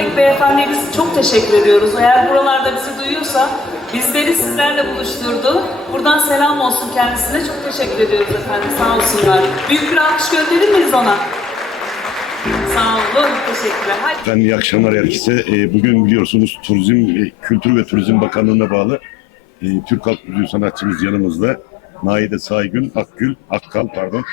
Dilek Beyefendi'ye biz çok teşekkür ediyoruz. Eğer buralarda bizi duyuyorsa bizleri sizlerle buluşturdu. Buradan selam olsun kendisine. Çok teşekkür ediyoruz efendim. Sağ olsunlar. Büyük bir alkış gönderir miyiz ona? Sağ olun. Teşekkürler. Hadi. Efendim iyi akşamlar herkese. Ee, Bugün biliyorsunuz Turizm, e, Kültür ve Turizm Bakanlığı'na bağlı e, Türk Halk Müziği sanatçımız yanımızda. Naide Saygün, Akgül, Akkal pardon.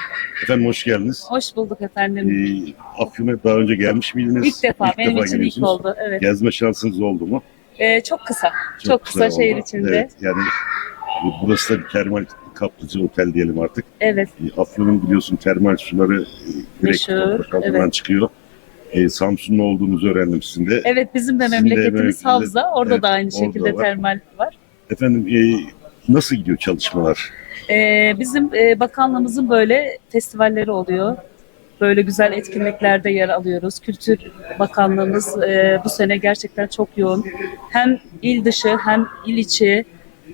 Efendim hoş geldiniz. Hoş bulduk efendim. Ee, Afyon'a daha önce gelmiş miydiniz? İlk defa. Benim için ilk oldu. Evet. Gezme şansınız oldu mu? Ee, çok kısa. Çok, kısa güzel şehir içinde. Evet, yani burası da bir termal kaplıcı otel diyelim artık. Evet. E, Afyon'un biliyorsun termal suları e, direkt altından evet. çıkıyor. E, Samsunlu olduğunuzu öğrendim sizin de. Evet bizim de memleketimiz Havza. Orada Evet, da aynı şekilde var. termal var. Efendim e, nasıl gidiyor çalışmalar? Ee, bizim e, bakanlığımızın böyle festivalleri oluyor. Böyle güzel etkinliklerde yer alıyoruz. Kültür Bakanlığımız e, bu sene gerçekten çok yoğun. Hem il dışı hem il içi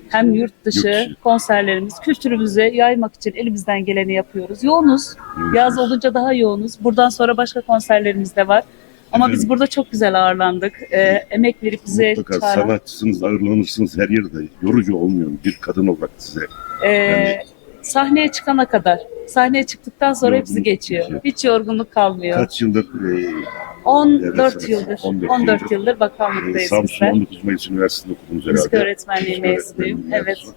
hem yurt dışı Yurt dışı. konserlerimiz, kültürümüzü yaymak için elimizden geleni yapıyoruz. Yoğunuz. Yaz olunca daha yoğunuz. Buradan sonra başka konserlerimiz de var. Ama biz burada çok güzel ağırlandık. Ee, emek verip bize Mutlaka çağıran. sanatçısınız, ağırlanırsınız her yerde. Yorucu olmuyor mu bir kadın olarak size? Ee, Yani- sahneye çıkana kadar. Sahneye çıktıktan sonra hepsi Yorgunluk geçiyor. geçiyor. Hiç yorgunluk kalmıyor. Kaç yıldır e, 14 Evet, yıldır. 14 14, yıldır. yıldır e, bakanlıktayız Samsun bizler. 19 Mayıs Üniversitesi'nde okudunuz herhalde. Müzik öğretmenliği Müzik mezunuyum. öğretmenliği Evet. mezunu.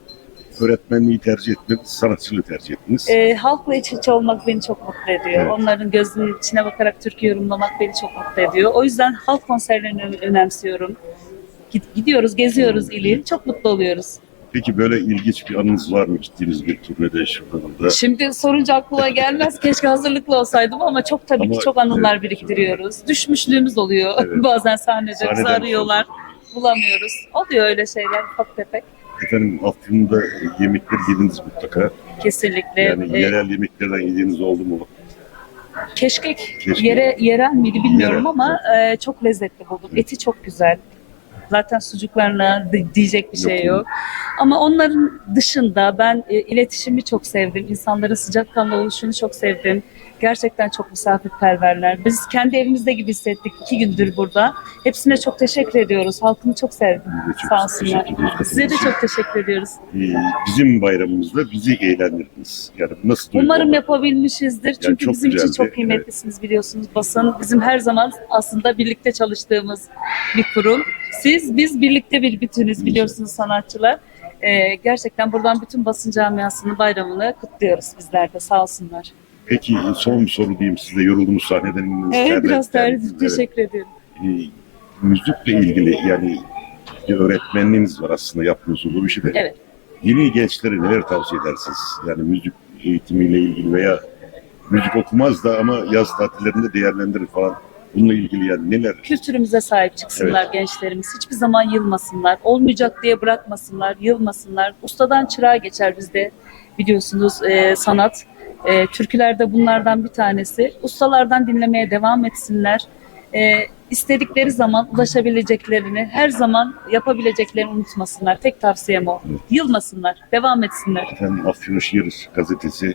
Öğretmenliği tercih etmediniz, sanatçılığı tercih ettiniz. Ee, halkla iç içe olmak beni çok mutlu ediyor. Evet. Onların gözünün içine bakarak türkü yorumlamak beni çok mutlu ediyor. O yüzden halk konserlerini önemsiyorum. Gid- Gidiyoruz, geziyoruz ili. Çok mutlu oluyoruz. Peki böyle ilginç bir anınız var mı gittiğiniz bir turnede şuradan da? Şimdi sorunca aklıma gelmez. Keşke hazırlıklı olsaydım ama çok tabii Ama, ki çok anılar evet, biriktiriyoruz. Düşmüşlüğümüz oluyor. Evet. Bazen sahnede bizi arıyorlar. Bulamıyoruz. Oluyor öyle şeyler ufak tefek. Efendim Afyon'da yemekler yediniz mutlaka. Kesinlikle. Yani Ee, yerel yemeklerden yediğiniz oldu mu? keşkek, Keşkek. yere yerel miydi bilmiyorum Yerel, ama e, çok lezzetli buldum. Eti çok güzel. Zaten sucuklarına di- diyecek bir şey Yok. yok. Ama onların dışında ben e, iletişimi çok sevdim. İnsanların sıcakkanlı oluşunu çok sevdim. Gerçekten çok misafirperverler. Biz kendi evimizde gibi hissettik iki gündür burada. Hepsine çok teşekkür ediyoruz. Halkını çok sevdim. Çok Sağ olsunlar. Size de çok teşekkür ediyoruz. için. Ee, bizim bayramımızda bizi eğlendirdiniz. Yani nasıl duygu Umarım olarak? yapabilmişizdir. Çünkü çok bizim için güzeldi, çok kıymetlisiniz biliyorsunuz. Basın bizim her zaman aslında birlikte çalıştığımız bir kurum. Siz, biz birlikte bir bütünüz biliyorsunuz sanatçılar. Ee, gerçekten buradan bütün basın camiasının bayramını kutluyoruz bizler de sağ olsunlar. Peki son bir soru diyeyim size yoruldunuz sahneden indiniz. Evet biraz terden- teşekkür ediyorum. Evet. Ee, müzikle ilgili yani bir öğretmenliğiniz var aslında yaptığınız bu işi de. Evet. Yeni gençlere neler tavsiye edersiniz? Yani müzik eğitimiyle ilgili veya müzik okumaz da ama yaz tatillerinde değerlendirir falan. Bununla ilgili yani neler? Kültürümüze sahip çıksınlar gençlerimiz. Hiçbir zaman yılmasınlar. Olmayacak diye bırakmasınlar, yılmasınlar. Ustadan çırağa geçer bizde biliyorsunuz e, sanat. E, türküler de bunlardan bir tanesi. Ustalardan dinlemeye devam etsinler. E, istedikleri zaman ulaşabileceklerini, her zaman yapabileceklerini unutmasınlar. Tek tavsiyem o. Yılmasınlar, devam etsinler. Efendim Afyon Şiir gazetesi,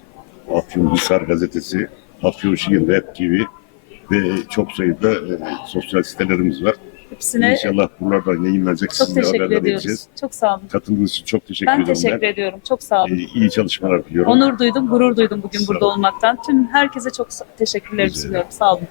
Afyon Hisar gazetesi, Afyon Şiir Rap gibi ve çok sayıda e, sosyal sitelerimiz var. Hepsine İnşallah buralardan yayınlanacak. çok Sizinle teşekkür ediyoruz. edeceğiz. Çok sağ olun. Katıldığınız için çok teşekkür Ben ediyorum teşekkür ediyorum. Çok sağ olun. Ee, iyi çalışmalar diliyorum. Onur duydum, gurur duydum bugün Sağ burada olun. olmaktan. Tüm herkese çok teşekkürlerimi sunuyorum. Sağ olun.